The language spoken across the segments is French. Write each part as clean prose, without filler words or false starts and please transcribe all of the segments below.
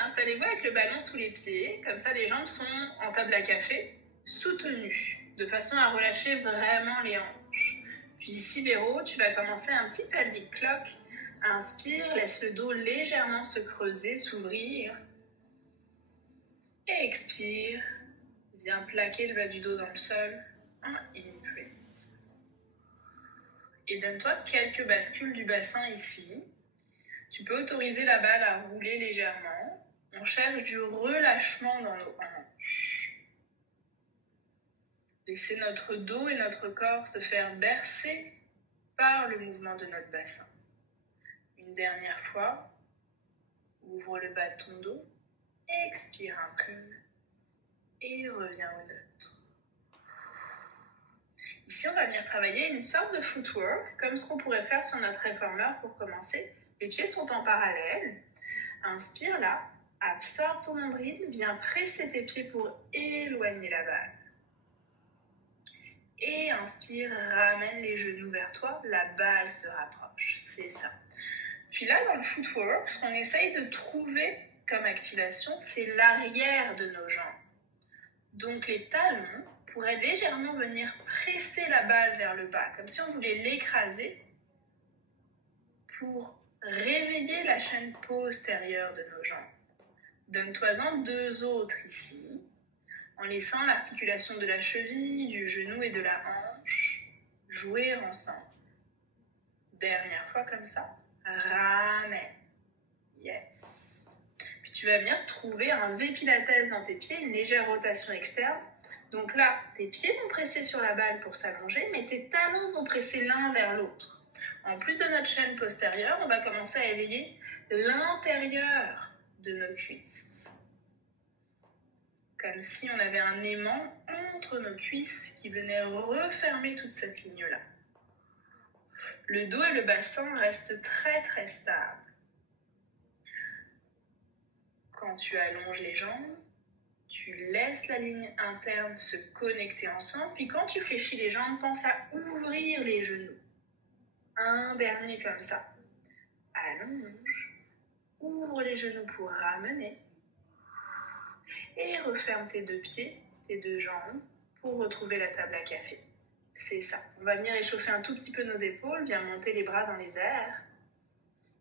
Installez-vous avec le ballon sous les pieds, comme ça les jambes sont en table à café, soutenues, de façon à relâcher vraiment les hanches. Puis ici, Véro, tu vas commencer un petit pelvic clock. Inspire, laisse le dos légèrement se creuser, s'ouvrir. Et expire, viens plaquer le bas du dos dans le sol. En in-breath. Et donne-toi quelques bascules du bassin ici. Tu peux autoriser la balle à rouler légèrement. On cherche du relâchement dans nos hanches. Laissez notre dos et notre corps se faire bercer par le mouvement de notre bassin. Une dernière fois, ouvre le bas de ton dos, expire un peu et reviens au neutre. Ici, on va venir travailler une sorte de footwork, comme ce qu'on pourrait faire sur notre réformeur pour commencer. Les pieds sont en parallèle. Inspire là, absorbe ton nombril, viens presser tes pieds pour éloigner la balle. Et inspire, ramène les genoux vers toi, la balle se rapproche, c'est ça. Puis là, dans le footwork, ce qu'on essaye de trouver comme activation, c'est l'arrière de nos jambes. Donc les talons pourraient légèrement venir presser la balle vers le bas, comme si on voulait l'écraser pour réveiller la chaîne postérieure de nos jambes. Donne-toi-en 2 autres ici, en laissant l'articulation de la cheville, du genou et de la hanche jouer ensemble. Dernière fois comme ça. Ramène. Yes. Puis tu vas venir trouver un V Pilates dans tes pieds, une légère rotation externe. Donc là, tes pieds vont presser sur la balle pour s'allonger, mais tes talons vont presser l'un vers l'autre. En plus de notre chaîne postérieure, on va commencer à éveiller l'intérieur de nos cuisses. Comme si on avait un aimant entre nos cuisses qui venait refermer toute cette ligne-là. Le dos et le bassin restent très très stables. Quand tu allonges les jambes, tu laisses la ligne interne se connecter ensemble. Puis quand tu fléchis les jambes, pense à ouvrir les genoux. Un dernier comme ça. Allonge. Ouvre les genoux pour ramener. Et referme tes 2 pieds, tes 2 jambes pour retrouver la table à café. C'est ça. On va venir échauffer un tout petit peu nos épaules, viens monter les bras dans les airs.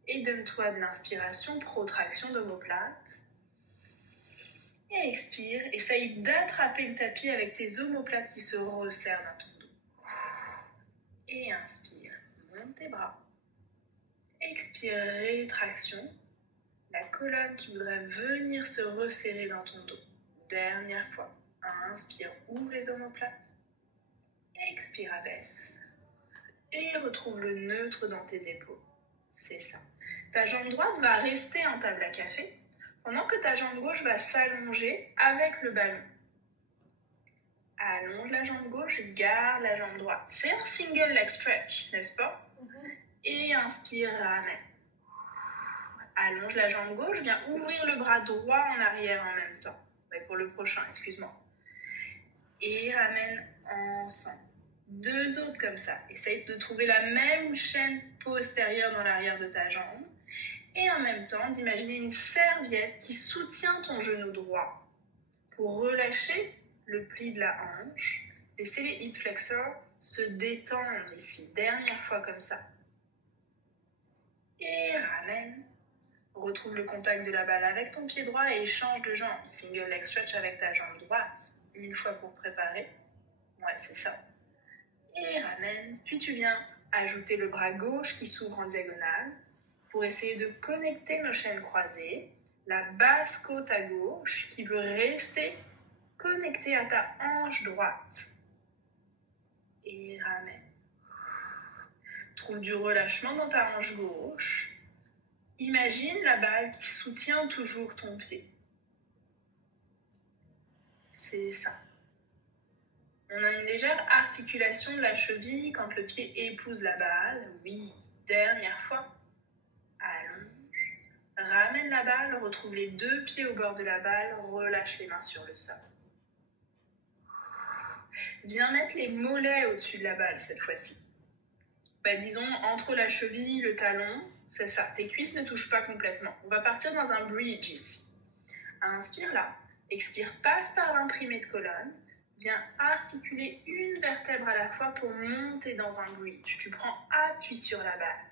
Et donne-toi de l'inspiration, protraction d'omoplate. Et expire. Essaye d'attraper le tapis avec tes omoplates qui se resserrent dans ton dos. Et inspire. Monte tes bras. Expire, rétraction. La colonne qui voudrait venir se resserrer dans ton dos. Dernière fois. Inspire, ouvre les omoplates. Expire, abaisse. Et retrouve le neutre dans tes épaules. C'est ça. Ta jambe droite va rester en table à café, pendant que ta jambe gauche va s'allonger avec le ballon. Allonge la jambe gauche, garde la jambe droite. C'est un single leg stretch, n'est-ce pas? Et inspire, ramène. Allonge la jambe gauche, viens ouvrir le bras droit en arrière en même temps. Mais pour le prochain, excuse-moi. Et ramène ensemble. 2 autres comme ça. Essaye de trouver la même chaîne postérieure dans l'arrière de ta jambe. Et en même temps, d'imaginer une serviette qui soutient ton genou droit. Pour relâcher le pli de la hanche, laissez les hip flexors se détendre ici. Dernière fois comme ça. Et ramène. Retrouve le contact de la balle avec ton pied droit et change de jambe. Single leg stretch avec ta jambe droite. Une fois pour préparer. Ouais, c'est ça. Et ramène. Puis tu viens ajouter le bras gauche qui s'ouvre en diagonale pour essayer de connecter nos chaînes croisées. La basse côte à gauche qui veut rester connectée à ta hanche droite. Et ramène. Trouve du relâchement dans ta hanche gauche. Imagine la balle qui soutient toujours ton pied. C'est ça. On a une légère articulation de la cheville quand le pied épouse la balle. Oui, dernière fois. Allonge. Ramène la balle, retrouve les 2 pieds au bord de la balle, relâche les mains sur le sol. Viens mettre les mollets au-dessus de la balle cette fois-ci. disons entre la cheville, le talon, c'est ça. Tes cuisses ne touchent pas complètement. On va partir dans un bridge ici. Inspire là, expire, passe par l'imprimé de colonne, viens articuler une vertèbre à la fois pour monter dans un bridge. Tu prends appui sur la balle.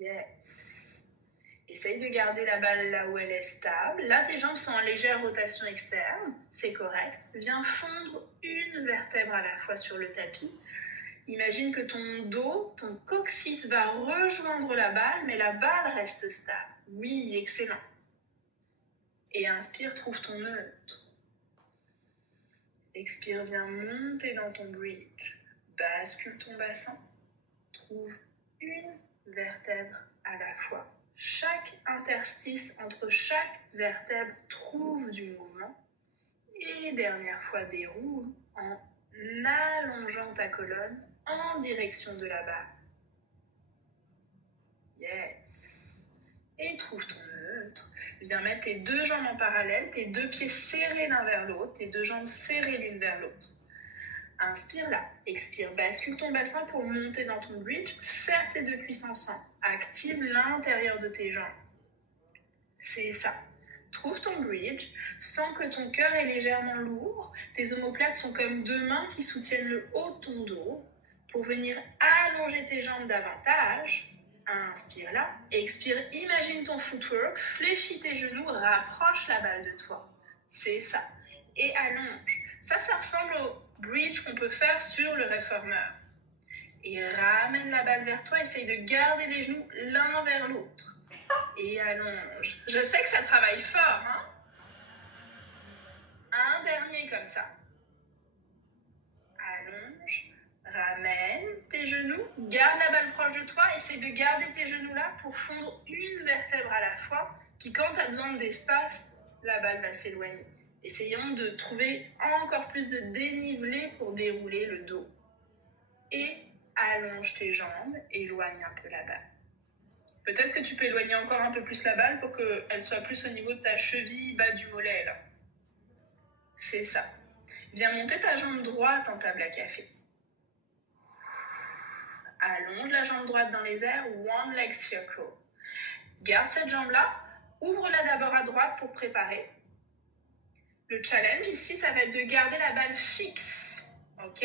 Yes. Essaye de garder la balle là où elle est stable. Là, tes jambes sont en légère rotation externe, c'est correct. Viens fondre une vertèbre à la fois sur le tapis. Imagine que ton dos, ton coccyx va rejoindre la balle, mais la balle reste stable. Oui, excellent. Et inspire, trouve ton neutre. Expire, viens monter dans ton bridge. Bascule ton bassin. Trouve une vertèbre à la fois. Chaque interstice entre chaque vertèbre trouve du mouvement. Et dernière fois, déroule en allongeant ta colonne en direction de la balle. Yes. Et trouve ton neutre. Viens mettre tes deux jambes en parallèle, tes deux pieds serrés l'un vers l'autre, tes deux jambes serrées l'une vers l'autre. Inspire là, expire, bascule ton bassin pour monter dans ton bridge, serre tes deux cuisses ensemble, active l'intérieur de tes jambes. C'est ça. Trouve ton bridge, sens que ton cœur est légèrement lourd, tes omoplates sont comme deux mains qui soutiennent le haut de ton dos pour venir allonger tes jambes davantage. Inspire là, expire, imagine ton footwork, fléchis tes genoux, rapproche la balle de toi. C'est ça. Et allonge. Ça ressemble au bridge qu'on peut faire sur le réformeur. Et ramène la balle vers toi, essaye de garder les genoux l'un vers l'autre. Et allonge. Je sais que ça travaille fort, hein? Un dernier comme ça. Allonge. Ramène tes genoux. Garde la balle proche de toi. Essaye de garder tes genoux là pour fondre une vertèbre à la fois. Puis quand tu as besoin d'espace, la balle va s'éloigner. Essayons de trouver encore plus de dénivelé pour dérouler le dos. Et allonge tes jambes, éloigne un peu la balle. Peut-être que tu peux éloigner encore un peu plus la balle pour qu'elle soit plus au niveau de ta cheville, bas du mollet là. C'est ça. Viens monter ta jambe droite en table à café. Allonge la jambe droite dans les airs, one leg circle. Garde cette jambe-là, ouvre-la d'abord à droite pour préparer. Le challenge ici, ça va être de garder la balle fixe, ok?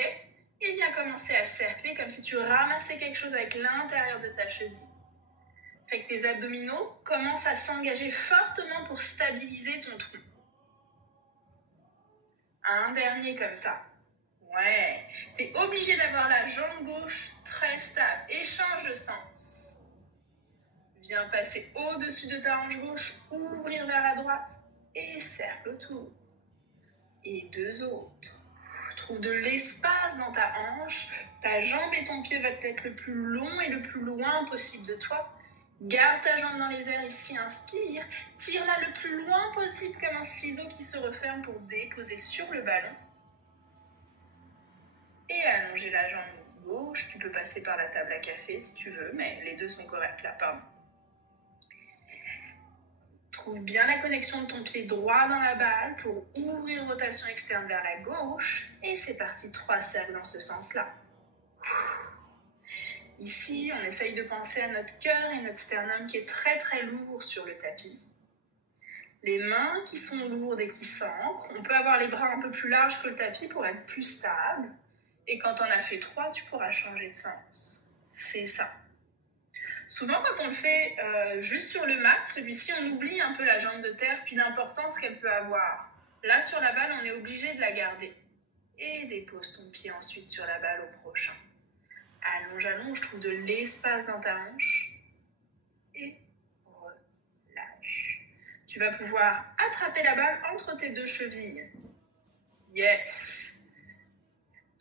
Et viens commencer à cercler comme si tu ramassais quelque chose avec l'intérieur de ta cheville. Fait que tes abdominaux commencent à s'engager fortement pour stabiliser ton tronc. Un dernier comme ça. Ouais, t'es obligé d'avoir la jambe gauche très stable. Échange de sens. Viens passer au-dessus de ta hanche gauche, ouvrir vers la droite et cercle autour. Et deux autres. Trouve de l'espace dans ta hanche. Ta jambe et ton pied vont être le plus long et le plus loin possible de toi. Garde ta jambe dans les airs ici, inspire. Tire-la le plus loin possible comme un ciseau qui se referme pour déposer sur le ballon. Et allonger la jambe gauche. Tu peux passer par la table à café si tu veux, mais les deux sont corrects là, pardon. Trouve bien la connexion de ton pied droit dans la balle pour ouvrir rotation externe vers la gauche. Et c'est parti, 3 cercles dans ce sens-là. Ici, on essaye de penser à notre cœur et notre sternum qui est très très lourd sur le tapis. Les mains qui sont lourdes et qui s'ancrent. On peut avoir les bras un peu plus larges que le tapis pour être plus stable. Et quand on a fait 3, tu pourras changer de sens. C'est ça. Souvent, quand on le fait juste sur le mat, celui-ci, on oublie un peu la jambe de terre puis l'importance qu'elle peut avoir. Là, sur la balle, on est obligé de la garder. Et dépose ton pied ensuite sur la balle au prochain. Allonge, allonge, trouve de l'espace dans ta hanche. Et relâche. Tu vas pouvoir attraper la balle entre tes deux chevilles. Yes!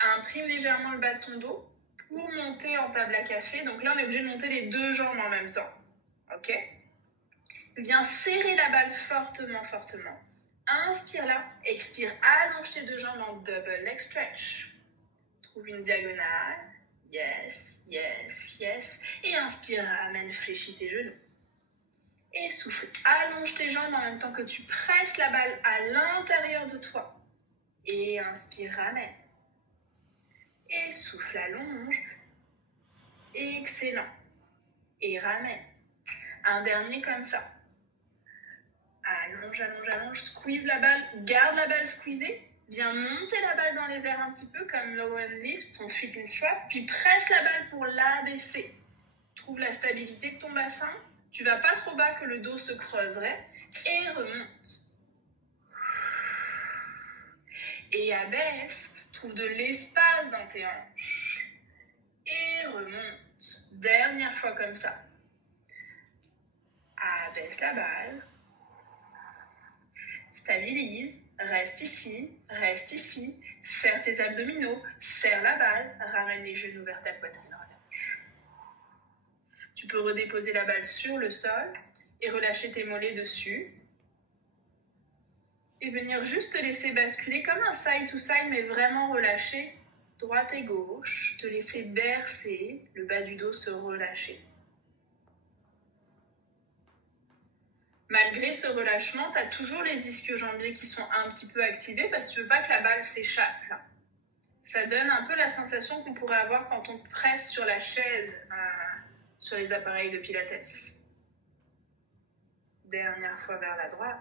Imprime légèrement le bas de ton dos pour monter en table à café. Donc là, on est obligé de monter les deux jambes en même temps. Ok? Viens serrer la balle fortement, fortement. Inspire là, expire, allonge tes deux jambes en double leg stretch. Trouve une diagonale. Yes, yes, yes. Et inspire, ramène, fléchis tes genoux. Et souffle, allonge tes jambes en même temps que tu presses la balle à l'intérieur de toi. Et inspire, ramène. Et souffle, allonge. Excellent. Et ramène. Un dernier comme ça. Allonge, allonge, allonge. Squeeze la balle. Garde la balle squeezée. Viens monter la balle dans les airs un petit peu comme low and lift, ton feet in strap. Puis presse la balle pour l'abaisser. Trouve la stabilité de ton bassin. Tu vas pas trop bas que le dos se creuserait. Et remonte. Et abaisse. Trouve de l'espace dans tes hanches. Et remonte. Dernière fois comme ça. Abaisse la balle. Stabilise. Reste ici. Serre tes abdominaux. Serre la balle. Ramène les genoux vers ta poitrine. Tu peux redéposer la balle sur le sol et relâcher tes mollets dessus. Et venir juste te laisser basculer comme un side to side, mais vraiment relâcher droite et gauche. Te laisser bercer, le bas du dos se relâcher. Malgré ce relâchement, tu as toujours les ischio-jambiers qui sont un petit peu activés parce que tu ne veux pas que la balle s'échappe là. Ça donne un peu la sensation qu'on pourrait avoir quand on presse sur la chaise, sur les appareils de Pilates. Dernière fois vers la droite.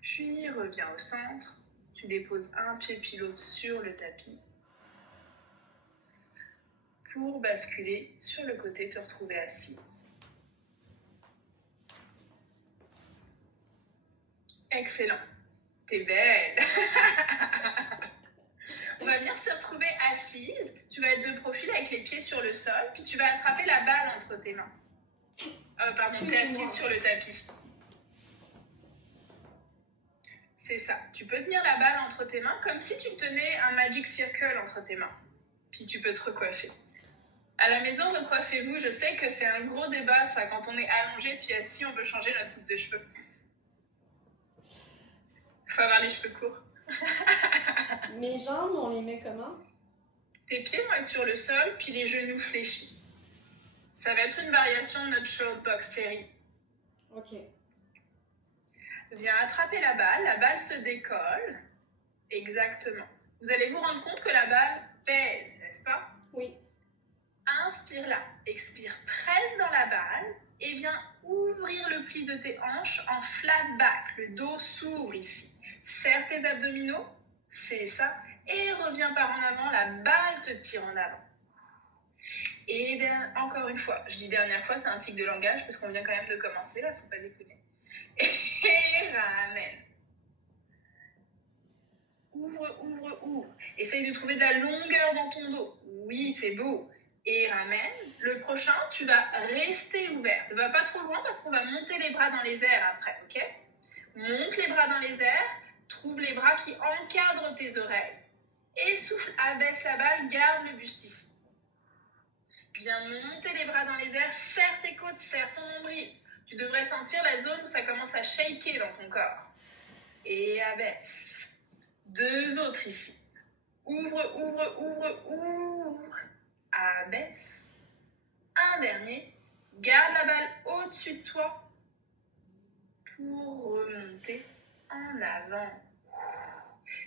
Puis reviens au centre. Tu déposes un pied puis l'autre sur le tapis. Pour basculer sur le côté, te retrouver assise. Excellent. T'es belle. On va venir se retrouver assise. Tu vas être de profil avec les pieds sur le sol, puis tu vas attraper la balle entre tes mains. Pardon, t'es assise sur le tapis. C'est ça. Tu peux tenir la balle entre tes mains comme si tu tenais un magic circle entre tes mains. Puis tu peux te recoiffer. À la maison, recoiffez-vous. Je sais que c'est un gros débat, ça, quand on est allongé puis assis, on veut changer notre coupe de cheveux. Il faut avoir les cheveux courts. Mes jambes, on les met comment? Tes pieds vont être sur le sol, puis les genoux fléchis. Ça va être une variation de notre short box série. Ok. Viens attraper la balle se décolle. Exactement. Vous allez vous rendre compte que la balle pèse, n'est-ce pas? Oui. Inspire là, expire, presse dans la balle et viens ouvrir le pli de tes hanches en flat back. Le dos s'ouvre ici. Serre tes abdominaux, c'est ça. Et reviens par en avant, la balle te tire en avant. Et encore une fois, je dis dernière fois, c'est un tic de langage parce qu'on vient quand même de commencer, là, faut pas déconner. Et ramène. Ouvre. Essaye de trouver de la longueur dans ton dos. Oui, c'est beau. Et ramène. Le prochain, tu vas rester ouverte. Ne va pas trop loin parce qu'on va monter les bras dans les airs après, ok? Monte les bras dans les airs. Trouve les bras qui encadrent tes oreilles. Et souffle, abaisse la balle, garde le buste ici. Viens monter les bras dans les airs, serre tes côtes, serre ton nombril. Tu devrais sentir la zone où ça commence à shaker dans ton corps. Et abaisse. Deux autres ici. Ouvre. Abaisse. Un dernier. Garde la balle au-dessus de toi pour remonter en avant.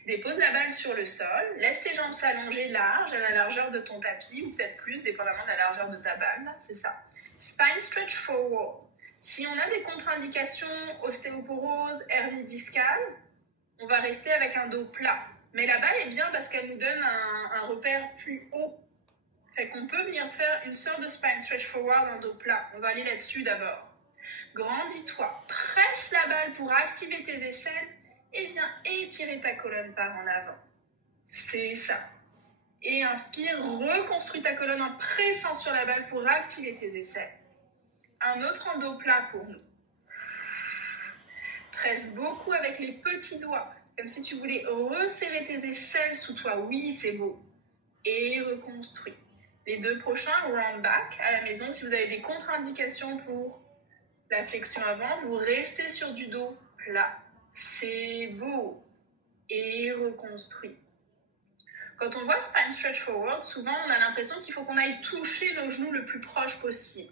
Dépose la balle sur le sol. Laisse tes jambes s'allonger large à la largeur de ton tapis ou peut-être plus, dépendamment de la largeur de ta balle. C'est ça. Spine stretch forward. Si on a des contre-indications ostéoporose, hernie discale, on va rester avec un dos plat. Mais la balle est bien parce qu'elle nous donne un repère plus haut. Fait qu'on peut venir faire une sorte de spine stretch forward en dos plat. On va aller là-dessus d'abord. Grandis-toi. Presse la balle pour activer tes aisselles et viens étirer ta colonne par en avant. C'est ça. Et inspire, reconstruis ta colonne en pressant sur la balle pour activer tes aisselles. Un autre en dos plat pour nous. Presse beaucoup avec les petits doigts, comme si tu voulais resserrer tes aisselles sous toi. Oui, c'est beau. Et reconstruis. Les deux prochains, round back. À la maison, si vous avez des contre-indications pour la flexion avant, vous restez sur du dos plat. C'est beau. Et reconstruis. Quand on voit spine stretch forward, souvent on a l'impression qu'il faut qu'on aille toucher nos genoux le plus proche possible.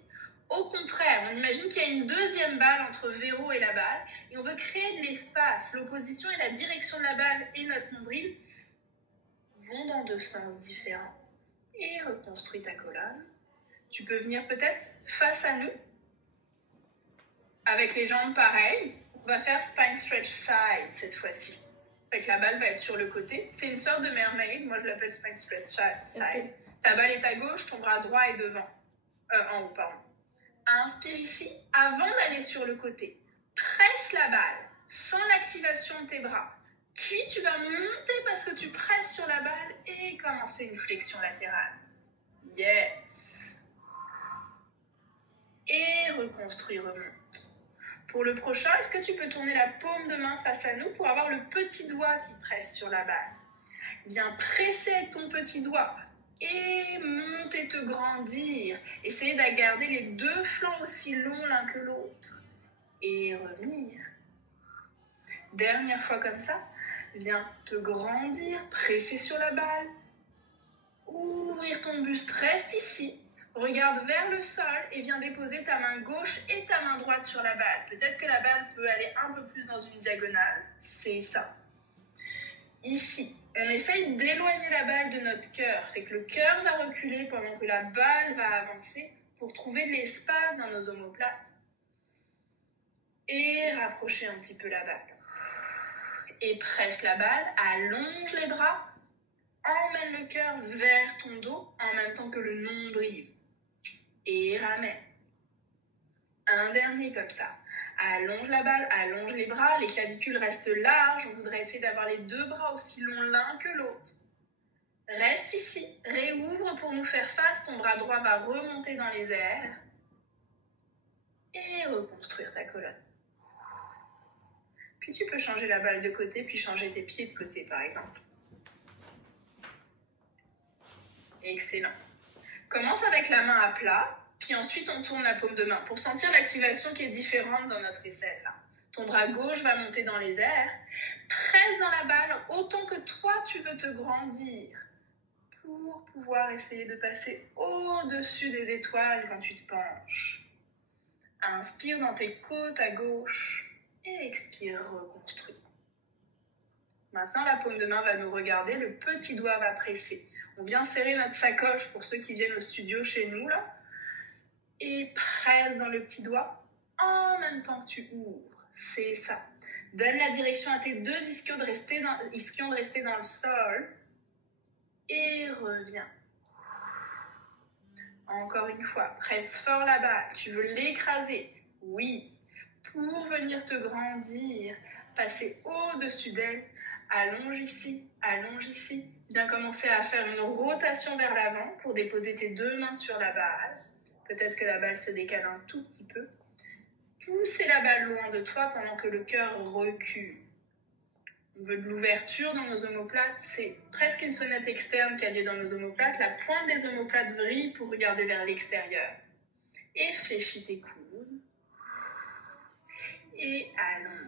Au contraire, on imagine qu'il y a une deuxième balle entre Véro et la balle et on veut créer de l'espace. L'opposition et la direction de la balle et notre nombril vont dans deux sens différents. Et reconstruis ta colonne. Tu peux venir peut-être face à nous. Avec les jambes pareilles, on va faire spine stretch side cette fois-ci. Fait que la balle va être sur le côté. C'est une sorte de mermaid. Moi, je l'appelle spine stretch side. Ta balle est à gauche, ton bras droit est devant. En haut, pardon. Inspire ici. Avant d'aller sur le côté, presse la balle sans l'activation de tes bras. Puis, tu vas monter parce que tu presses sur la balle et commencer une flexion latérale. Yes. Et reconstruis, remonte. Pour le prochain, est-ce que tu peux tourner la paume de main face à nous pour avoir le petit doigt qui presse sur la balle? Viens presser avec ton petit doigt et monte et te grandir. Essayez de garder les deux flancs aussi longs l'un que l'autre. Et revenir. Dernière fois comme ça, viens te grandir, presser sur la balle. Ouvrir ton buste, reste ici. Regarde vers le sol et viens déposer ta main gauche et ta main droite sur la balle. Peut-être que la balle peut aller un peu plus dans une diagonale. C'est ça. Ici, on essaye d'éloigner la balle de notre cœur. Fait que le cœur va reculer pendant que la balle va avancer pour trouver de l'espace dans nos omoplates. Et rapprocher un petit peu la balle. Et presse la balle, allonge les bras, emmène le cœur vers ton dos en même temps que le nombril. Et ramène. Un dernier comme ça. Allonge la balle, allonge les bras, les clavicules restent larges. On voudrait essayer d'avoir les deux bras aussi longs l'un que l'autre. Reste ici, réouvre pour nous faire face. Ton bras droit va remonter dans les airs. Et reconstruire ta colonne. Puis tu peux changer la balle de côté, puis changer tes pieds de côté par exemple. Excellent. Commence avec la main à plat, puis ensuite on tourne la paume de main pour sentir l'activation qui est différente dans notre aisselle. Là. Ton bras gauche va monter dans les airs. Presse dans la balle autant que toi tu veux te grandir pour pouvoir essayer de passer au-dessus des étoiles quand tu te penches. Inspire dans tes côtes à gauche et expire, reconstruis. Maintenant la paume de main va nous regarder, le petit doigt va presser. On vient serrer notre sacoche pour ceux qui viennent au studio chez nous, là. Et presse dans le petit doigt en même temps que tu ouvres. C'est ça. Donne la direction à tes deux ischions de rester dans le sol. Et reviens. Encore une fois, presse fort la balle. Tu veux l'écraser? Oui. Pour venir te grandir, passer au-dessus d'elle. Allonge ici, allonge ici. Viens commencer à faire une rotation vers l'avant pour déposer tes deux mains sur la balle. Peut-être que la balle se décale un tout petit peu. Poussez la balle loin de toi pendant que le cœur recule. On veut de l'ouverture dans nos omoplates. C'est presque une sonnette externe qui a lieu dans nos omoplates. La pointe des omoplates vrille pour regarder vers l'extérieur. Et fléchis tes coudes. Et allonge.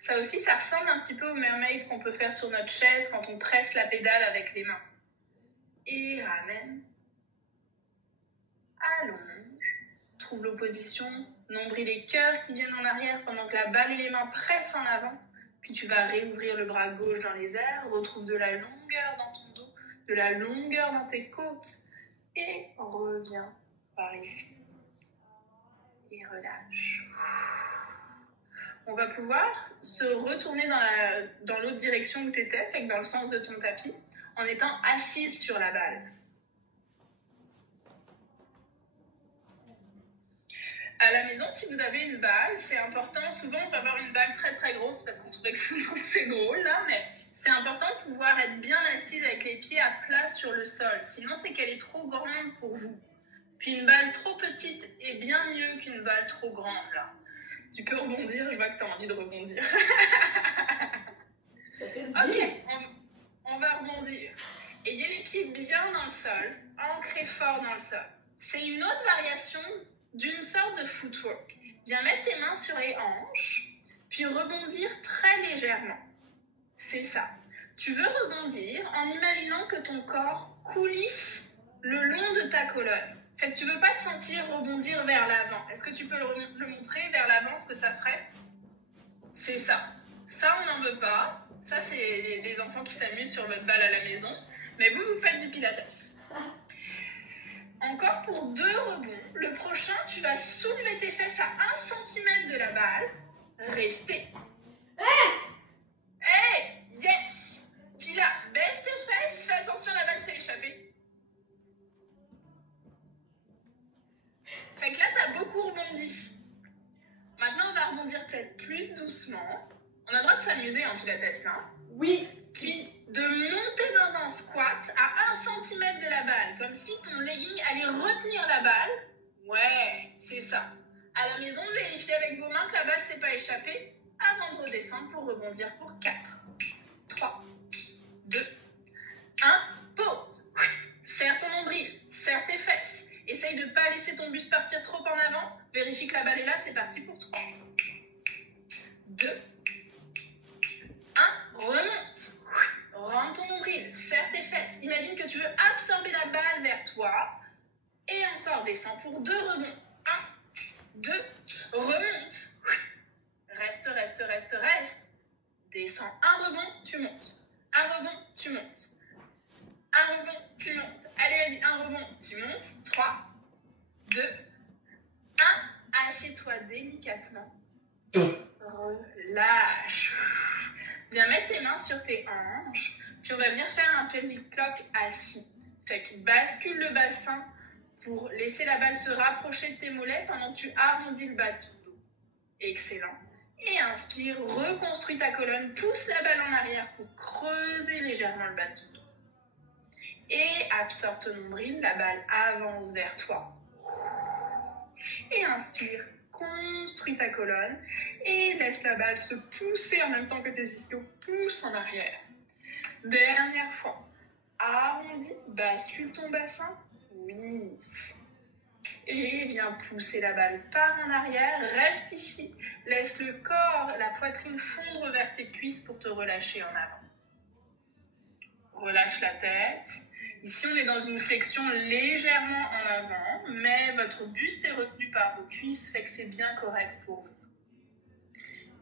Ça aussi, ça ressemble un petit peu au mermaid qu'on peut faire sur notre chaise quand on presse la pédale avec les mains. Et ramène. Allonge. Trouve l'opposition. Nombril et cœur qui viennent en arrière pendant que la balle et les mains pressent en avant. Puis tu vas réouvrir le bras gauche dans les airs. Retrouve de la longueur dans ton dos, de la longueur dans tes côtes. Et reviens par ici. Et relâche. On va pouvoir se retourner dans l'autre direction où tu étais, fait que dans le sens de ton tapis, en étant assise sur la balle. À la maison, si vous avez une balle, c'est important. Souvent, on va avoir une balle très très grosse parce qu'on trouvait que c'est drôle là, mais c'est important de pouvoir être bien assise avec les pieds à plat sur le sol. Sinon, c'est qu'elle est trop grande pour vous. Puis une balle trop petite est bien mieux qu'une balle trop grande là. Tu peux rebondir, je vois que tu as envie de rebondir. Ok, on va rebondir. Ayez les pieds bien dans le sol, ancrés fort dans le sol. C'est une autre variation d'une sorte de footwork. Viens mettre tes mains sur les hanches, puis rebondir très légèrement. C'est ça. Tu veux rebondir en imaginant que ton corps coulisse le long de ta colonne. Fait que tu veux pas te sentir rebondir vers l'avant. Est-ce que tu peux le montrer vers l'avant, ce que ça ferait? C'est ça. Ça, on n'en veut pas. Ça, c'est des enfants qui s'amusent sur votre balle à la maison. Mais vous faites du pilates. Encore pour 2 rebonds. Le prochain, tu vas soulever tes fesses à 1 cm de la balle. Restez. Hey, yes. Puis là, baisse tes fesses. Fais attention, la balle s'est échappée. Fait que là, tu as beaucoup rebondi. Maintenant, on va rebondir peut-être plus doucement. On a le droit de s'amuser en pilates, là. Oui. Puis de monter dans un squat à 1 cm de la balle, comme si ton legging allait retenir la balle. Ouais, c'est ça. À la maison, vérifiez avec vos mains que la balle ne s'est pas échappée avant de redescendre pour rebondir pour 4, 3, 2, 1, pause. Serre ton nombril, serre tes fesses. Essaye de ne pas laisser ton buste partir trop en avant. Vérifie que la balle est là, c'est parti pour 3, 2, 1, remonte. Rentre ton nombril, serre tes fesses. Imagine que tu veux absorber la balle vers toi. Et encore, descends pour 2 rebonds. 1, 2, remonte. Reste, reste, reste, reste. Descends 1 rebond, tu montes. 1 rebond, tu montes. 1 rebond, tu montes. Allez, vas-y, 1 rebond, tu montes. 3, 2, 1. Assieds-toi délicatement. Relâche. Viens mettre tes mains sur tes hanches. Puis on va venir faire un pelvic clock assis. Fait que bascule le bassin pour laisser la balle se rapprocher de tes mollets pendant que tu arrondis le bas de ton dos. Excellent. Et inspire, reconstruis ta colonne, pousse la balle en arrière pour creuser légèrement le bas de ton dos. Et absorbe ton nombril, la balle avance vers toi. Et inspire, construis ta colonne et laisse la balle se pousser en même temps que tes ischios poussent en arrière. Dernière fois. Arrondis, bascule ton bassin. Oui. Et viens pousser la balle par en arrière. Reste ici. Laisse le corps, la poitrine fondre vers tes cuisses pour te relâcher en avant. Relâche la tête. Ici, on est dans une flexion légèrement en avant, mais votre buste est retenu par vos cuisses, fait que c'est bien correct pour vous.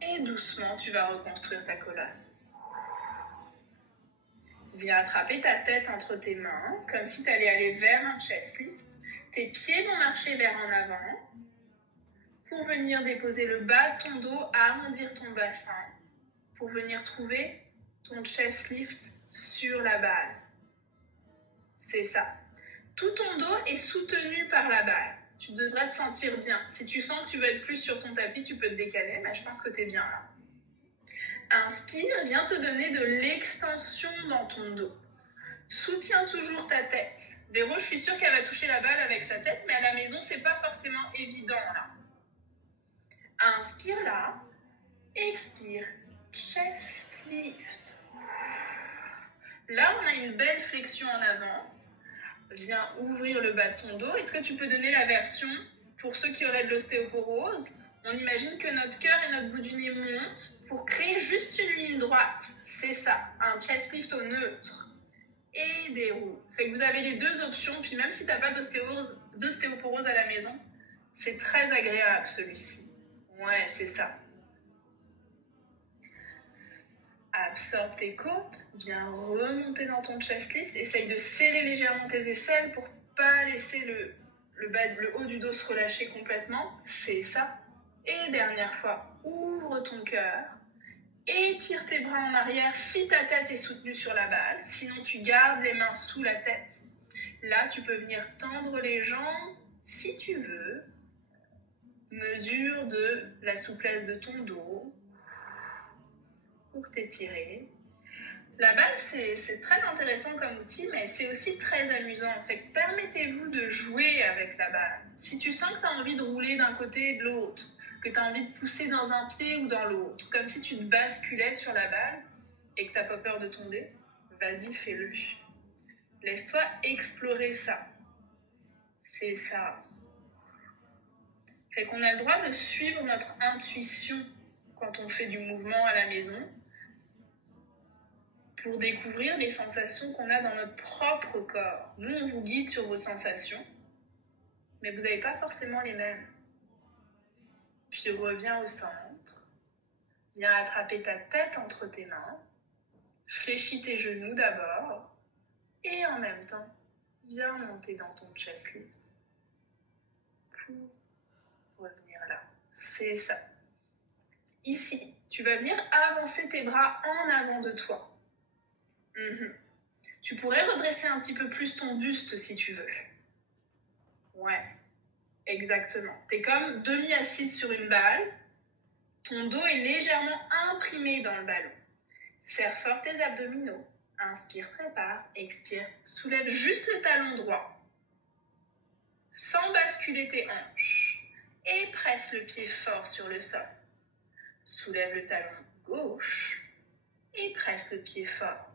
Et doucement, tu vas reconstruire ta colonne. Viens attraper ta tête entre tes mains, comme si tu allais aller vers un chest lift. Tes pieds vont marcher vers en avant pour venir déposer le bas de ton dos, arrondir ton bassin, pour venir trouver ton chest lift sur la balle. C'est ça. Tout ton dos est soutenu par la balle. Tu devrais te sentir bien. Si tu sens que tu veux être plus sur ton tapis, tu peux te décaler, mais je pense que tu es bien là. Inspire, viens te donner de l'extension dans ton dos. Soutiens toujours ta tête. Véro, je suis sûre qu'elle va toucher la balle avec sa tête, mais à la maison, c'est pas forcément évident là. Inspire là. Expire. Chest lift. Là, on a une belle flexion en avant. Viens ouvrir le bas de ton dos. Est-ce que tu peux donner la version pour ceux qui auraient de l'ostéoporose? On imagine que notre cœur et notre bout du nez montent pour créer juste une ligne droite. C'est ça, un chest lift au neutre. Et déroule. Fait que vous avez les 2 options. Puis même si tu n'as pas d'ostéoporose à la maison, c'est très agréable celui-ci. Ouais, c'est ça. Absorbe tes côtes, viens remonter dans ton chest lift. Essaye de serrer légèrement tes aisselles pour ne pas laisser le haut du dos se relâcher complètement. C'est ça. Et dernière fois, ouvre ton cœur. Étire tes bras en arrière si ta tête est soutenue sur la balle. Sinon, tu gardes les mains sous la tête. Là, tu peux venir tendre les jambes si tu veux. Mesure de la souplesse de ton dos pour t'étirer. La balle, c'est très intéressant comme outil, mais c'est aussi très amusant. En fait, permettez-vous de jouer avec la balle. Si tu sens que tu as envie de rouler d'un côté et de l'autre, que tu as envie de pousser dans un pied ou dans l'autre, comme si tu te basculais sur la balle et que tu n'as pas peur de tomber, vas-y, fais-le. Laisse-toi explorer ça. C'est ça. Fait qu'on a le droit de suivre notre intuition quand on fait du mouvement à la maison, pour découvrir les sensations qu'on a dans notre propre corps. Nous, on vous guide sur vos sensations, mais vous n'avez pas forcément les mêmes. Puis reviens au centre, viens attraper ta tête entre tes mains, fléchis tes genoux d'abord, Et en même temps, viens monter dans ton chest lift pour revenir là. C'est ça. Ici, tu vas venir avancer tes bras en avant de toi. Tu pourrais redresser un petit peu plus ton buste si tu veux. Ouais, exactement. T'es comme demi-assise sur une balle. Ton dos est légèrement imprimé dans le ballon. Serre fort tes abdominaux. Inspire, prépare. Expire, soulève juste le talon droit. Sans basculer tes hanches. Et presse le pied fort sur le sol. Soulève le talon gauche. Et presse le pied fort.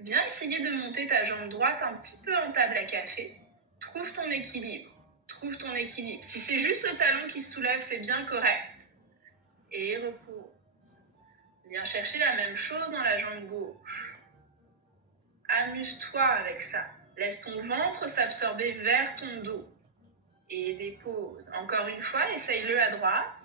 Viens essayer de monter ta jambe droite un petit peu en table à café. Trouve ton équilibre. Trouve ton équilibre. Si c'est juste le talon qui se soulève, c'est bien correct. Et repose. Viens chercher la même chose dans la jambe gauche. Amuse-toi avec ça. Laisse ton ventre s'absorber vers ton dos. Et dépose. Encore une fois, essaye-le à droite.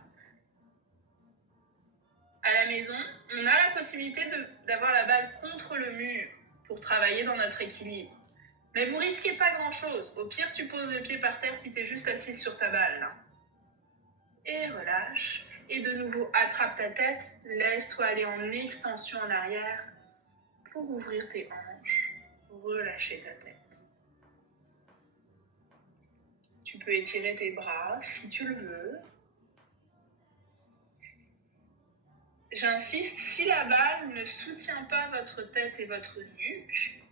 À la maison, on a la possibilité d'avoir la balle contre le mur pour travailler dans notre équilibre. Mais vous risquez pas grand-chose. Au pire, tu poses le pied par terre puis tu es juste assise sur ta balle. Là. Et relâche. Et de nouveau, attrape ta tête. Laisse-toi aller en extension en arrière pour ouvrir tes hanches. Relâcher ta tête. Tu peux étirer tes bras si tu le veux. J'insiste, si la balle ne soutient pas votre tête et votre nuque,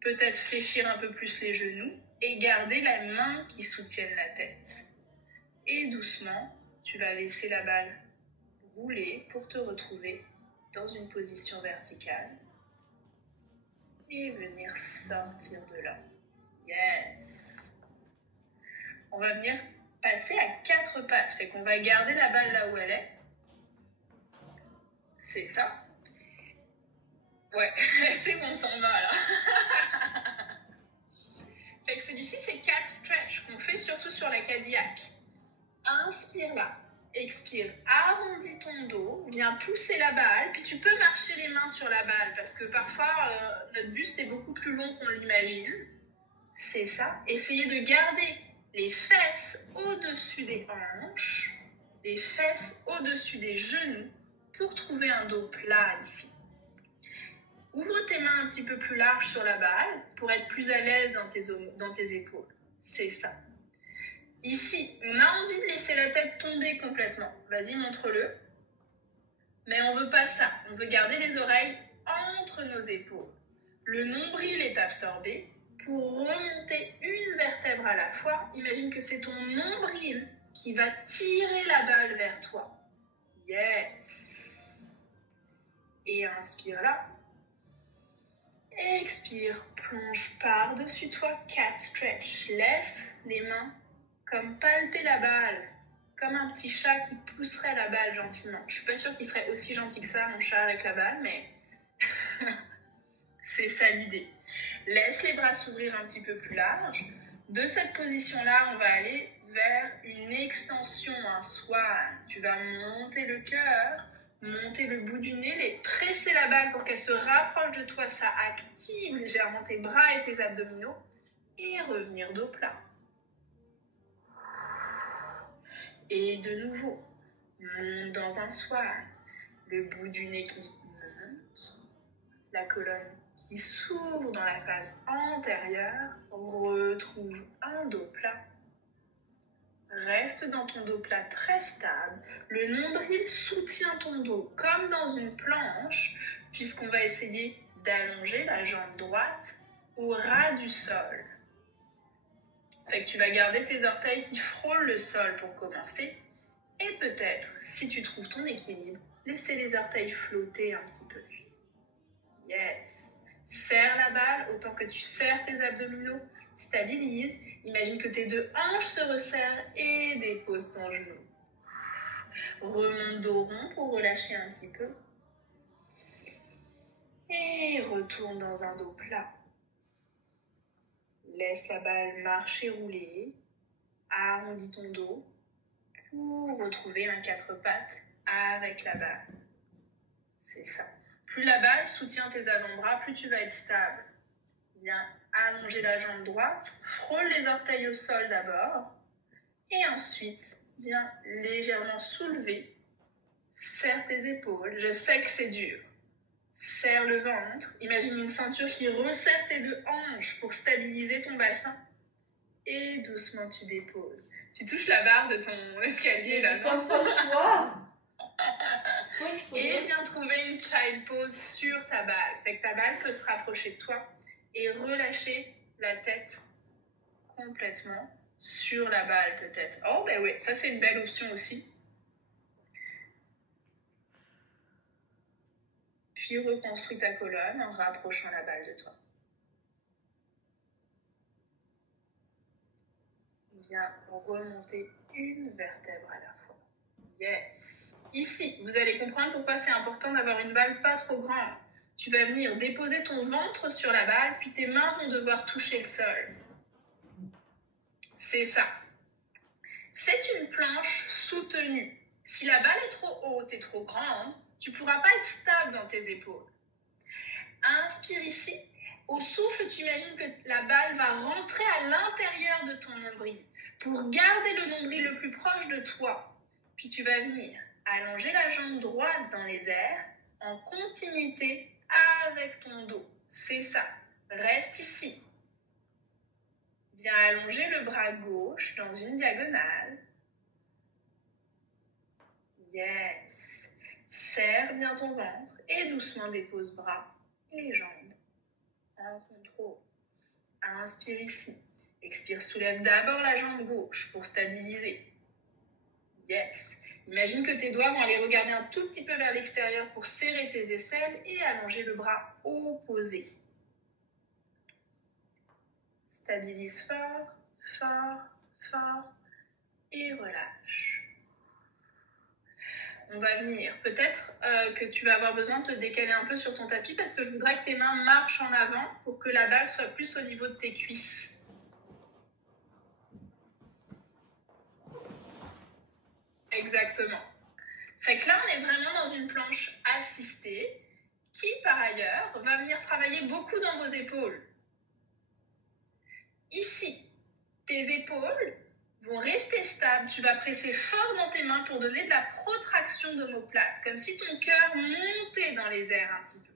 peut-être fléchir un peu plus les genoux et garder la main qui soutienne la tête. Et doucement, tu vas laisser la balle rouler pour te retrouver dans une position verticale et venir sortir de là. Yes! On va venir passer à 4 pattes, fait qu'on va garder la balle là où elle est. C'est ça. Ouais, c'est bon, s'en va là. Fait que celui-ci, c'est cat stretch qu'on fait surtout sur la cardiaque. Inspire là, expire, arrondis ton dos, viens pousser la balle, puis tu peux marcher les mains sur la balle parce que parfois notre buste est beaucoup plus long qu'on l'imagine. C'est ça. Essayez de garder les fesses au-dessus des hanches, les fesses au-dessus des genoux pour trouver un dos plat ici. Ouvre tes mains un petit peu plus larges sur la balle pour être plus à l'aise dans tes épaules. C'est ça. Ici, on a envie de laisser la tête tomber complètement. Vas-y, montre-le. Mais on ne veut pas ça. On veut garder les oreilles entre nos épaules. Le nombril est absorbé. Pour remonter une vertèbre à la fois, imagine que c'est ton nombril qui va tirer la balle vers toi. Yes. Et inspire là. Expire, plonge par-dessus toi, cat stretch. Laisse les mains comme palper la balle, comme un petit chat qui pousserait la balle gentiment. Je suis pas sûre qu'il serait aussi gentil que ça, mon chat, avec la balle, mais c'est ça l'idée. Laisse les bras s'ouvrir un petit peu plus large. De cette position-là, on va aller vers une extension, un swan. Tu vas monter le cœur, monter le bout du nez, presser la balle pour qu'elle se rapproche de toi. Ça active légèrement tes bras et tes abdominaux. Et revenir dos plat. Et de nouveau, monte dans un swan. Le bout du nez qui monte. La colonne qui s'ouvre dans la face antérieure. Retrouve un dos plat. Reste dans ton dos plat très stable. Le nombril soutient ton dos comme dans une planche, puisqu'on va essayer d'allonger la jambe droite au ras du sol. Fait que tu vas garder tes orteils qui frôlent le sol pour commencer. Et peut-être, si tu trouves ton équilibre, laisser les orteils flotter un petit peu. Yes. Serre la balle autant que tu serres tes abdominaux. Stabilise. Imagine que tes deux hanches se resserrent et dépose ton genou. Remonte dos rond pour relâcher un petit peu. Et retourne dans un dos plat. Laisse la balle marcher, rouler. Arrondis ton dos pour retrouver un 4 pattes avec la balle. C'est ça. Plus la balle soutient tes avant-bras, plus tu vas être stable. Viens allonger la jambe droite, frôle les orteils au sol d'abord, et ensuite, viens légèrement soulever, serre tes épaules, je sais que c'est dur, serre le ventre, imagine une ceinture qui resserre tes deux hanches pour stabiliser ton bassin, et doucement tu déposes. Tu touches la barre de ton escalier là, non? Comme pas le choix. Et viens trouver une child pose sur ta balle. Fait que ta balle peut se rapprocher de toi et relâcher la tête complètement sur la balle peut-être. Oh ben oui, ça c'est une belle option aussi. Puis reconstruis ta colonne en rapprochant la balle de toi. Viens remonter une vertèbre à la fois. Yes. Ici, vous allez comprendre pourquoi c'est important d'avoir une balle pas trop grande. Tu vas venir déposer ton ventre sur la balle, puis tes mains vont devoir toucher le sol. C'est ça. C'est une planche soutenue. Si la balle est trop haute et trop grande, tu ne pourras pas être stable dans tes épaules. Inspire ici. Au souffle, tu imagines que la balle va rentrer à l'intérieur de ton nombril pour garder le nombril le plus proche de toi. Puis tu vas venir allonger la jambe droite dans les airs en continuité avec ton dos. C'est ça. Reste ici. Viens allonger le bras gauche dans une diagonale. Yes. Serre bien ton ventre et doucement dépose bras et jambes en contrôle. Inspire ici. Expire, soulève d'abord la jambe gauche pour stabiliser. Yes. Imagine que tes doigts vont aller regarder un tout petit peu vers l'extérieur pour serrer tes aisselles et allonger le bras opposé. Stabilise fort, fort, fort et relâche. On va venir. Peut-être que tu vas avoir besoin de te décaler un peu sur ton tapis parce que je voudrais que tes mains marchent en avant pour que la balle soit plus au niveau de tes cuisses. Exactement. Fait que là, on est vraiment dans une planche assistée qui, par ailleurs, va venir travailler beaucoup dans vos épaules. Ici, tes épaules vont rester stables. Tu vas presser fort dans tes mains pour donner de la protraction d'omoplate, comme si ton cœur montait dans les airs un petit peu.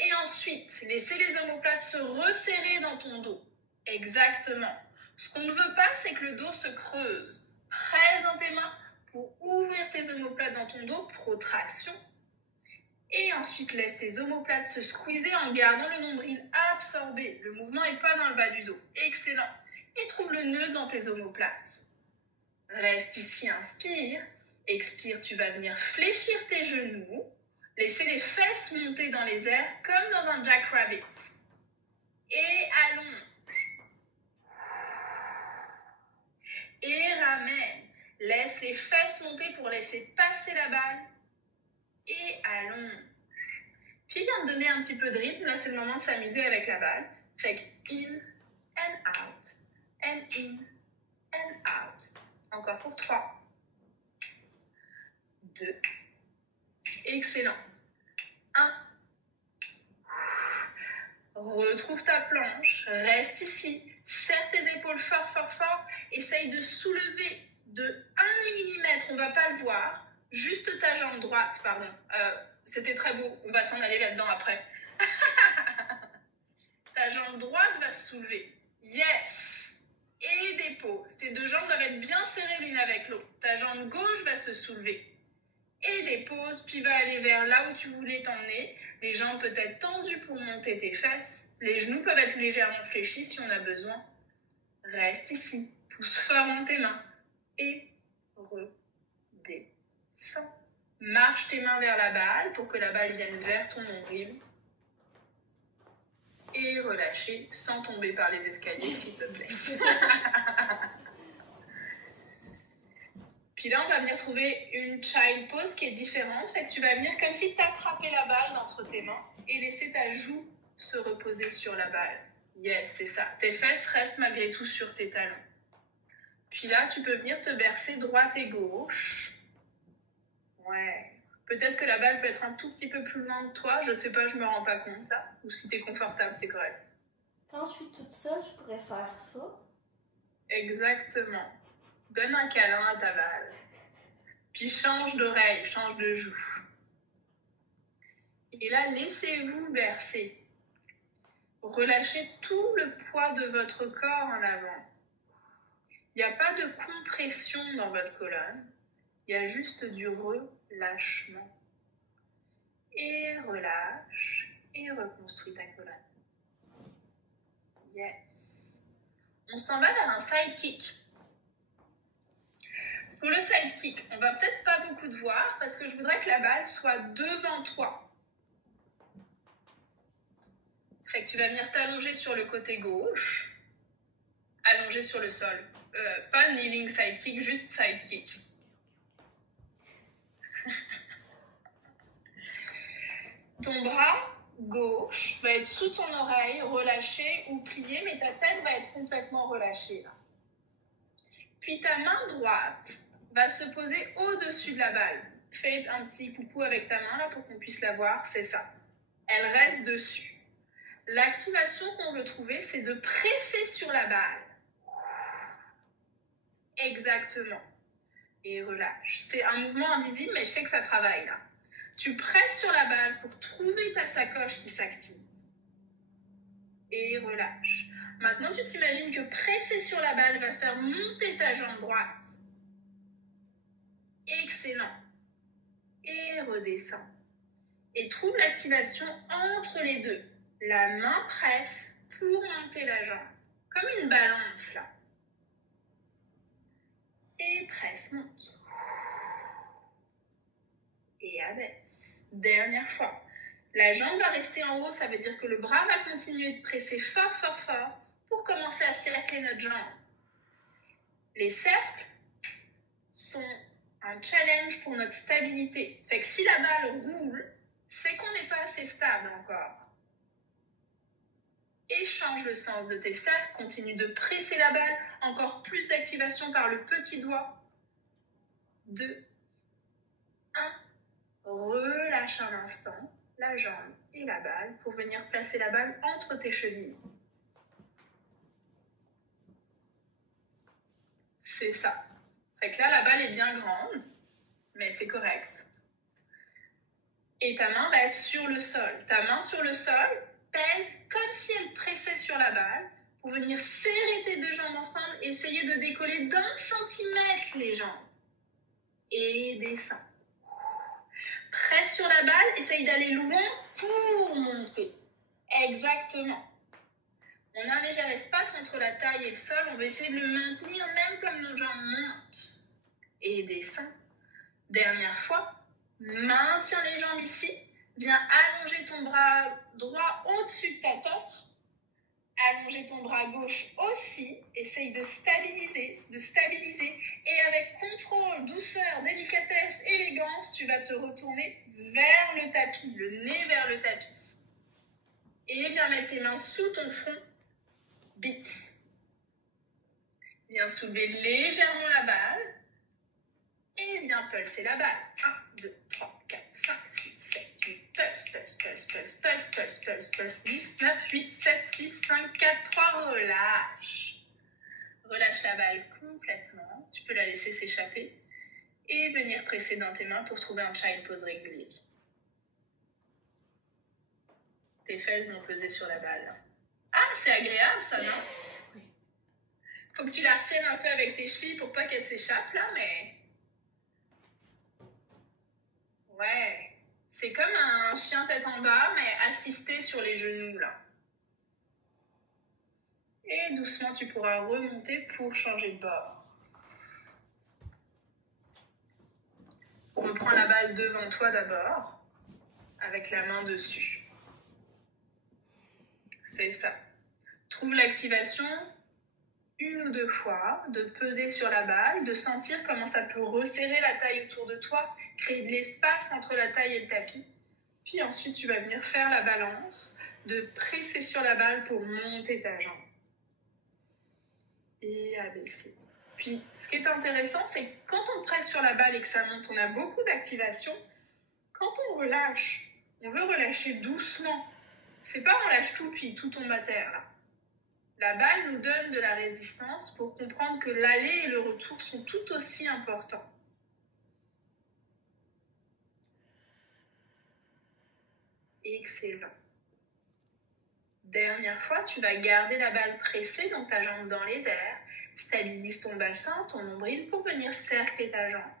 Et ensuite, laisser les omoplates se resserrer dans ton dos. Exactement. Ce qu'on ne veut pas, c'est que le dos se creuse. Presse dans tes mains pour ouvrir tes omoplates dans ton dos, protraction. Et ensuite, laisse tes omoplates se squeezer en gardant le nombril absorbé. Le mouvement n'est pas dans le bas du dos. Excellent. Et trouve le nœud dans tes omoplates. Reste ici, inspire. Expire, tu vas venir fléchir tes genoux. Laisser les fesses monter dans les airs comme dans un jackrabbit. Et allonge. Et ramène. Laisse les fesses monter pour laisser passer la balle. Et allonge. Puis viens te donner un petit peu de rythme. Là, c'est le moment de s'amuser avec la balle. Fait que in and out. And in and out. Encore pour 3. 2. Excellent. 1. Retrouve ta planche. Reste ici. Serre tes épaules fort, fort, fort. Essaye de soulever de 1 mm. On ne va pas le voir. Juste ta jambe droite, pardon. C'était très beau. On va s'en aller là-dedans après. Ta jambe droite va se soulever. Yes. Et dépose. Tes deux jambes doivent être bien serrées l'une avec l'autre. Ta jambe gauche va se soulever. Et dépose, puis va aller vers là où tu voulais t'emmener. Les jambes peuvent être tendues pour monter tes fesses. Les genoux peuvent être légèrement fléchis si on a besoin. Reste ici. Pousse fort dans tes mains. Et redescends. Marche tes mains vers la balle pour que la balle vienne vers ton nombril. Et relâcher sans tomber par les escaliers, s'il te plaît. Puis là, on va venir trouver une child pose qui est différente. Fait que tu vas venir comme si tu attrapais la balle entre tes mains et laisser ta joue se reposer sur la balle. Yes, c'est ça. Tes fesses restent malgré tout sur tes talons. Puis là, tu peux venir te bercer droite et gauche. Ouais. Peut-être que la balle peut être un tout petit peu plus loin de toi. Je sais pas, je me rends pas compte là. Ou si tu es confortable, c'est correct. Quand je suis toute seule, je pourrais faire ça. Exactement. Donne un câlin à ta balle. Puis change d'oreille, change de joue. Et là, laissez-vous bercer. Relâchez tout le poids de votre corps en avant. Il n'y a pas de compression dans votre colonne. Il y a juste du relâchement. Et relâche. Et reconstruis ta colonne. Yes. On s'en va vers un side kick. Pour le side kick, on va peut-être pas beaucoup te voir parce que je voudrais que la balle soit devant toi. Fait que tu vas venir t'allonger sur le côté gauche, allongé sur le sol. Pas kneeling side kick, juste side kick. Ton bras gauche va être sous ton oreille, relâché ou plié, mais ta tête va être complètement relâchée là. Puis ta main droite va se poser au-dessus de la balle. Fais un petit coucou avec ta main là pour qu'on puisse la voir, c'est ça. Elle reste dessus. L'activation qu'on veut trouver, c'est de presser sur la balle. Exactement. Et relâche. C'est un mouvement invisible, mais je sais que ça travaille là. Tu presses sur la balle pour trouver ta sacoche qui s'active. Et relâche. Maintenant, tu t'imagines que presser sur la balle va faire monter ta jambe droite. Excellent. Et redescends. Et trouve l'activation entre les deux. La main presse pour monter la jambe. Comme une balance là. Et presse, monte. Et abaisse. Dernière fois. La jambe va rester en haut, ça veut dire que le bras va continuer de presser fort, fort, fort pour commencer à cercler notre jambe. Les cercles sont un challenge pour notre stabilité. Fait que si la balle roule, c'est qu'on n'est pas assez stable encore. Et change le sens de tes cercles, continue de presser la balle, encore plus d'activation par le petit doigt. 2, 1, relâche un instant la jambe et la balle pour venir placer la balle entre tes chevilles. C'est ça. Fait que là, la balle est bien grande, mais c'est correct. Et ta main va être sur le sol. Ta main sur le sol pèse comme si elle pressait sur la balle pour venir serrer tes deux jambes ensemble et essayer de décoller d'1 centimètre les jambes. Et descends. Presse sur la balle, essaye d'aller loin pour monter. Exactement. On a un léger espace entre la taille et le sol. On va essayer de le maintenir même comme nos jambes montent. Et descends. Dernière fois. Maintiens les jambes ici. Viens allonger ton bras droit au-dessus de ta tête. Allonger ton bras gauche aussi. Essaye de stabiliser. Et avec contrôle, douceur, délicatesse, élégance, tu vas te retourner vers le tapis, le nez vers le tapis. Et viens mettre tes mains sous ton front. Beats. Viens soulever légèrement la balle. Et viens pulser la balle. 1, 2, 3, 4, 5, 6, 7, 8. Pulse. 10, 9, 8, 7, 6, 5, 4, 3. Relâche. Relâche la balle complètement. Tu peux la laisser s'échapper. Et venir presser dans tes mains pour trouver un child pose régulier. Tes fesses vont peser sur la balle. Ah, c'est agréable ça, non? Faut que tu la retiennes un peu avec tes chevilles pour pas qu'elle s'échappe là, mais... Ouais, c'est comme un chien tête en bas, mais assisté sur les genoux là. Et doucement, tu pourras remonter pour changer de bord. On prend la balle devant toi d'abord, avec la main dessus. C'est ça. Trouve l'activation 1 ou 2 fois, de peser sur la balle, de sentir comment ça peut resserrer la taille autour de toi, créer de l'espace entre la taille et le tapis. Puis ensuite, tu vas venir faire la balance, de presser sur la balle pour monter ta jambe. Et abaisser. Puis, ce qui est intéressant, c'est que quand on presse sur la balle et que ça monte, on a beaucoup d'activation. Quand on relâche, on veut relâcher doucement. C'est pas on lâche tout puis tout tombe à terre là. La balle nous donne de la résistance pour comprendre que l'aller et le retour sont tout aussi importants. Excellent. Dernière fois, tu vas garder la balle pressée, donc ta jambe dans les airs. Stabilise ton bassin, ton nombril pour venir cercler ta jambe.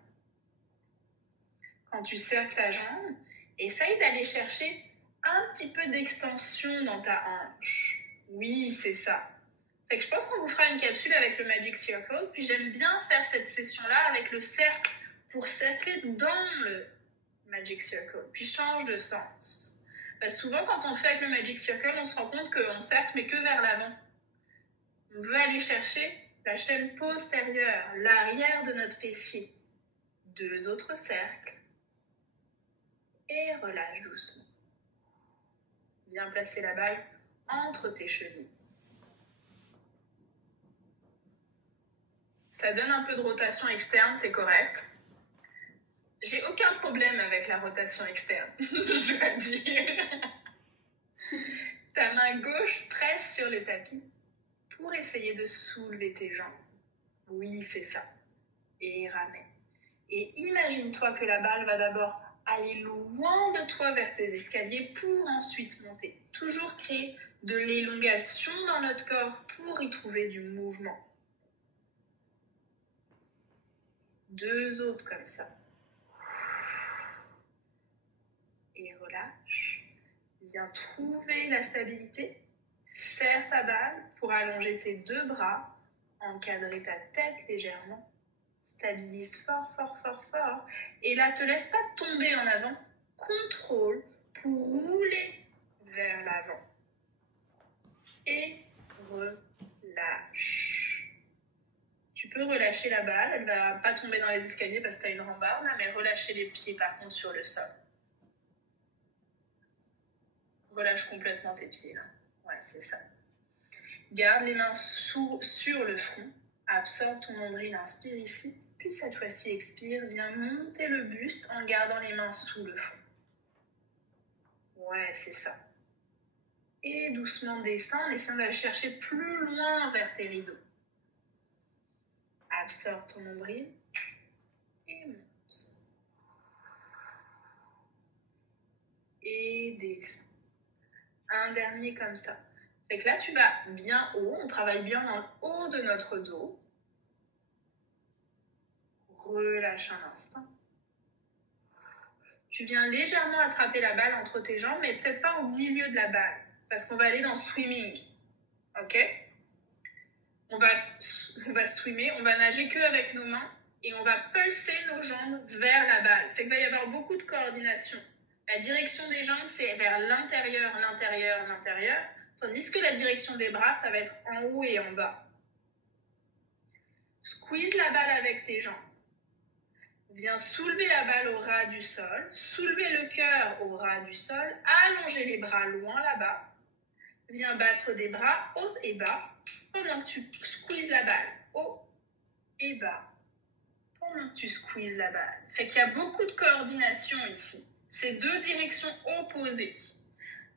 Quand tu cercles ta jambe, essaye d'aller chercher un petit peu d'extension dans ta hanche. Oui, c'est ça. Fait que je pense qu'on vous fera une capsule avec le Magic Circle, puis j'aime bien faire cette session-là avec le cercle pour cercler dans le Magic Circle, puis change de sens. Parce que souvent, quand on le fait avec le Magic Circle, on se rend compte qu'on cercle, mais que vers l'avant. On veut aller chercher la chaîne postérieure, l'arrière de notre fessier. 2 autres cercles. Et relâche doucement. Viens placer la balle entre tes chevilles. Ça donne un peu de rotation externe, c'est correct. J'ai aucun problème avec la rotation externe, je dois le dire. Ta main gauche presse sur le tapis pour essayer de soulever tes jambes. Oui, c'est ça. Et ramène. Et imagine-toi que la balle va d'abord aller loin de toi vers tes escaliers pour ensuite monter. Toujours créer de l'élongation dans notre corps pour y trouver du mouvement. 2 autres comme ça. Et relâche. Viens trouver la stabilité. Serre ta balle pour allonger tes 2 bras, encadrer ta tête légèrement. Stabilise fort, fort, fort, fort. Et là, te laisse pas tomber en avant. Contrôle pour rouler vers l'avant. Et relâche. Tu peux relâcher la balle. Elle ne va pas tomber dans les escaliers parce que tu as une rambarde, mais relâcher les pieds par contre sur le sol. Relâche complètement tes pieds là. Ouais, c'est ça. Garde les mains sur le front. Absorbe ton nombril, inspire ici. Puis cette fois-ci, expire. Viens monter le buste en gardant les mains sous le front. Ouais, c'est ça. Et doucement descends, en essayant d'aller chercher plus loin vers tes rideaux. Absorbe ton nombril et monte. Et descends. Un dernier comme ça. Fait que là, tu vas bien haut. On travaille bien dans le haut de notre dos. Relâche un instant. Tu viens légèrement attraper la balle entre tes jambes, mais peut-être pas au milieu de la balle, parce qu'on va aller dans swimming. Ok? On va swimmer, on va nager que avec nos mains, et on va pulser nos jambes vers la balle. Fait qu'il va y avoir beaucoup de coordination. La direction des jambes, c'est vers l'intérieur, l'intérieur, l'intérieur, tandis que la direction des bras, ça va être en haut et en bas. Squeeze la balle avec tes jambes. Viens soulever la balle au ras du sol, soulever le cœur au ras du sol, allonger les bras loin là-bas. Viens battre des bras haut et bas pendant que tu squeezes la balle haut et bas pendant que tu squeezes la balle. Fait qu'il y a beaucoup de coordination ici. C'est 2 directions opposées.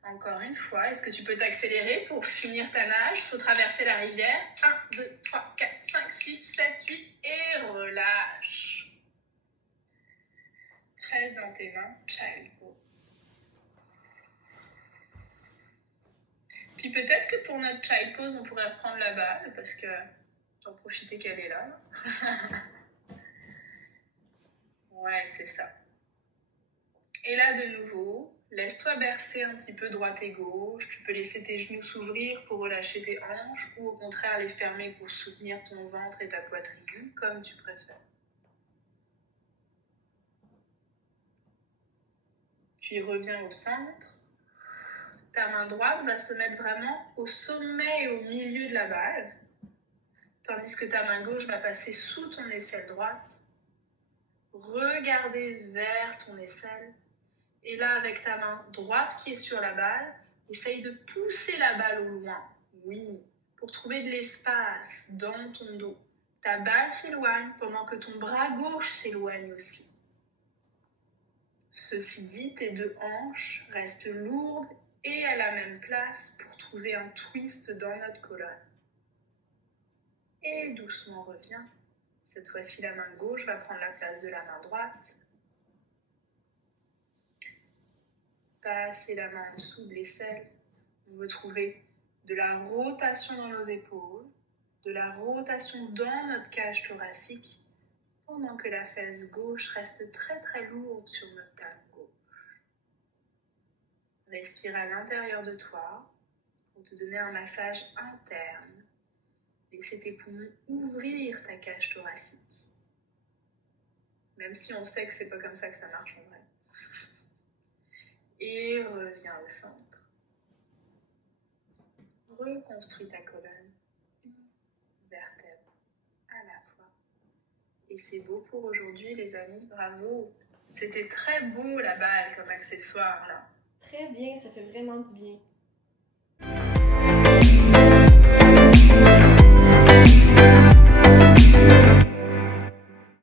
Encore une fois, est-ce que tu peux t'accélérer pour finir ta nage? Il faut traverser la rivière. 1, 2, 3, 4, 5, 6, 7, 8 et relâche. Presse dans tes mains, child pose. Puis peut-être que pour notre child pose, on pourrait reprendre la balle parce que j'en profiter qu'elle est là. Ouais, c'est ça. Et là, de nouveau, laisse-toi bercer un petit peu droite et gauche. Tu peux laisser tes genoux s'ouvrir pour relâcher tes hanches ou au contraire les fermer pour soutenir ton ventre et ta poitrine, comme tu préfères. Puis reviens au centre. Ta main droite va se mettre vraiment au sommet et au milieu de la balle, tandis que ta main gauche va passer sous ton aisselle droite. Regardez vers ton aisselle. Et là, avec ta main droite qui est sur la balle, essaye de pousser la balle au loin. Oui, pour trouver de l'espace dans ton dos. Ta balle s'éloigne pendant que ton bras gauche s'éloigne aussi. Ceci dit, tes 2 hanches restent lourdes et à la même place pour trouver un twist dans notre colonne. Et doucement reviens. Cette fois-ci, la main gauche va prendre la place de la main droite. Passez la main en dessous de l'aisselle. On veut trouver de la rotation dans nos épaules, de la rotation dans notre cage thoracique, pendant que la fesse gauche reste très très lourde sur notre table gauche. Respire à l'intérieur de toi pour te donner un massage interne. Laissez tes poumons ouvrir ta cage thoracique. Même si on sait que c'est pas comme ça que ça marche en vrai. Et reviens au centre. Reconstruis ta colonne. Une vertèbre à la fois. Et c'est beau pour aujourd'hui, les amis. Bravo. C'était très beau la balle comme accessoire là. Très bien, ça fait vraiment du bien.